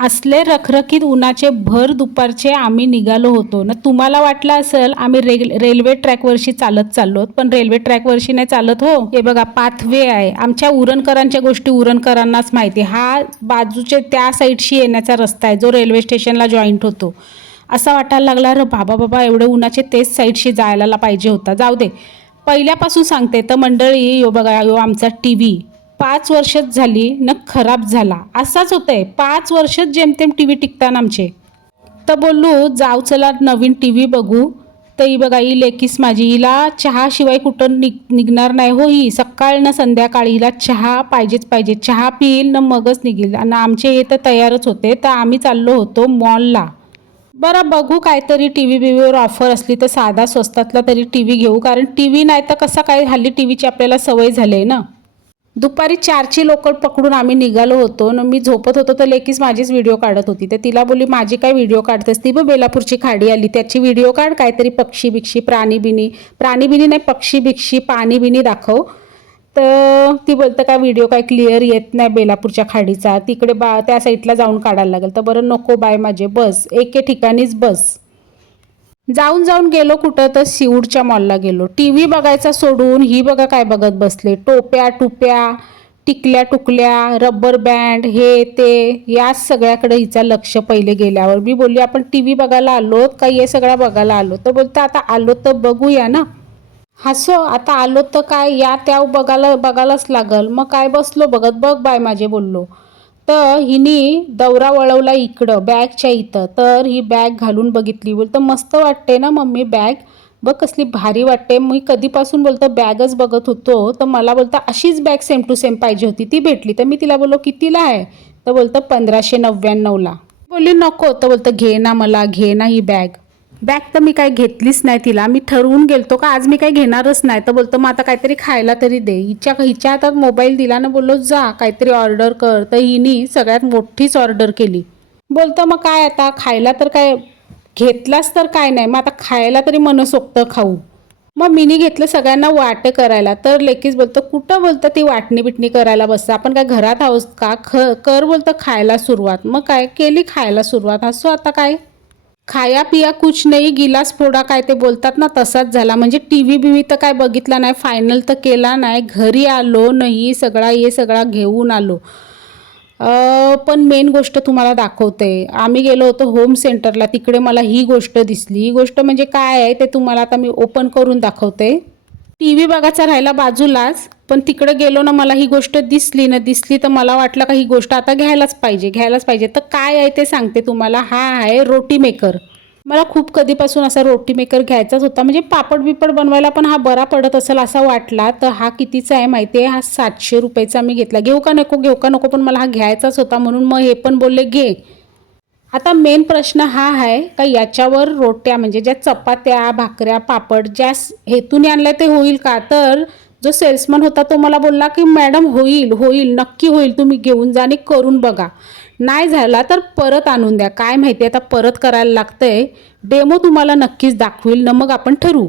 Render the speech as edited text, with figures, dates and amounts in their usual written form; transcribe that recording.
असले रखरखीत उन्हाचे भर दुपारचे आम्ही निघालो होतो ना. तुम्हाला वाटलं असेल आम्ही रेल्वे ट्रॅकवरशी चालत चाललो, पण रेल्वे ट्रॅकवरशी नाही चालत हो. हे बघा पाथवे आहे. आमच्या उरणकरांच्या गोष्टी उरणकरांनाच माहिती. हा बाजूचे त्या साईडशी येण्याचा रस्ता आहे जो रेल्वे स्टेशनला जॉईंट होतो. असं वाटायला लागला अरे बाबा बाबा एवढे उन्हाचे तेच साईडशी जायला पाहिजे होता. जाऊ दे. पहिल्यापासून सांगते तर मंडळी, यो बघा यो आमचा टी व्ही 5 वर्षच झाली न खराब झाला. असाच होतंय 5 वर्षच जेमतेम टी व्ही टिकताना आमचे. तर बोललो जाऊ चला नवीन टी व्ही बघू. तर ही बघा ही लेकीस माझी, हिला चहाशिवाय कुठं निघणार नाही हो. ही सकाळ न संध्याकाळी हिला चहा पाहिजेच पाहिजे. चहा पिईल न मगच निघेल. आणि आमचे हे तर तयारच होते. तर आम्ही चाललो होतो मॉलला. बरं बघू काहीतरी टी व्ही बीवीवर ऑफर असली तर साधा स्वस्तातला तरी टी व्ही घेऊ. कारण टी व्ही नाही तर कसा काय, हल्ली टी व्हीची आपल्याला सवय झाली आहे ना. दुपारी 4ची लोकल पकडून आम्ही निघालो होतो न. मी झोपत होतो तर लेकीच माझीच व्हिडिओ काढत होती. तर तिला बोलली माझी काय व्हिडिओ काढतेस, ती बघ बेलापूरची खाडी आली त्याची व्हिडिओ काढ, काहीतरी पक्षी बिक्षी प्राणी बिनी नाही, पक्षी बिक्षी पाणी बिनी दाखव. तर ती बोलतं काय व्हिडिओ काय क्लिअर येत नाही बेलापूरच्या खाडीचा, तिकडे त्या साईडला जाऊन काढायला लागेल. तर बरं नको बाय माझे, बस एके ठिकाणीच बस. जाऊन गेलो कुठं तर सिऊडच्या मॉलला गेलो. टी व्ही बघायचा सोडून ही बघा काय बघत बसले. टोप्या टुप्या, टिकल्या टुकल्या, रबर बँड, हे ते याच सगळ्याकडे हिचा लक्ष पहिले गेल्यावर. मी बोलली आपण टी व्ही बघायला आलो का हे सगळं बघायला आलो. तर बोलतं आता आलो तर बघूया ना. हसो आता आलो तर काय या त्या बघायलाच लागल. मग काय बसलो बघत, बघ बाय माझे बोललो. तर हिनी दौरा वळवला इकडं बॅगच्या इथं. तर ही बॅग घालून बघितली. बोलतं मस्त वाटते ना मम्मी बॅग, बघ कसली भारी वाटते. मी कधीपासून बोलतं बॅगच बघत होतो. तर मला बोलतं अशीच बॅग सेम टू सेम पाहिजे होती, ती भेटली. तर मी तिला बोललो कितीला आहे. तर बोलतं 1599ला. बोलली नको. तर बोलतं घे ना, मला घे ना ही बॅग. बॅग तर मी काय घेतलीच नाही तिला. मी ठरवून गेलतो का आज मी काय घेणारच नाही. तर बोलतं मग आता काहीतरी खायला तरी दे. हिच्या हातात मोबाईल दिला ना, बोललो जा काहीतरी ऑर्डर कर. तर हिनी सगळ्यात मोठीच ऑर्डर केली. बोलतं मग काय आता खायला तर काय घेतलास तर काय नाही, मग आता खायला तरी मनसोक्त खाऊ. मग मीनी घेतलं सगळ्यांना वाट करायला. तर लेकीच बोलतं कुठं बोलतं ती वाटणी बिटणी करायला बसतं, आपण काय घरात आहोत का, कर बोलतं खायला सुरुवात. मग काय केली खायला सुरुवात. असो आता काय खाया पिया कुछ नाही गिलास फोडा, काय ते बोलतात ना तसाच झाला. म्हणजे टी व्ही बिव्ही तर काय बघितला नाही, फायनल तर केला नाही. घरी आलो नाही सगळा घेऊन आलो. पण मेन गोष्ट तुम्हाला दाखवते. आम्ही गेलो होतो होम सेंटरला, तिकडे मला ही गोष्ट दिसली. ही गोष्ट म्हणजे काय आहे ते तुम्हाला आता मी ओपन करून दाखवते. टी व्ही बघायचा राहिला बाजूलाच, पण तिकडे गेलो ना मला ही गोष्ट दिसली तर मला वाटलं का ही गोष्ट आता घ्यायलाच पाहिजे. तर काय आहे ते सांगते तुम्हाला. हा आहे रोटी मेकर. मला खूप कधीपासून असा रोटी मेकर घ्यायचाच होता. म्हणजे पापड बिपड बनवायला पण हा बरा पडत असेल असा वाटला. तर हा कितीचा आहे माहिती आहे, हा 700 रुपयाचा मी घेतला. घेऊ का नको पण मला हा घ्यायचाच होता म्हणून मग हे पण बोलले घे. आता मेन प्रश्न हा आहे का याच्यावर रोट्या म्हणजे ज्या चपात्या भाकऱ्या पापड ज्या हेतून आणल्या ते होईल का. तर जो सेल्समन होता तो मला बोलला की मॅडम होईल नक्की होईल, तुम्ही घेऊन जा आणि करून बघा. नाही झाला तर परत आणून द्या. काय माहिती आता परत करायला लागतंय. डेमो तुम्हाला नक्कीच दाखवील ना, मग आपण ठरवू.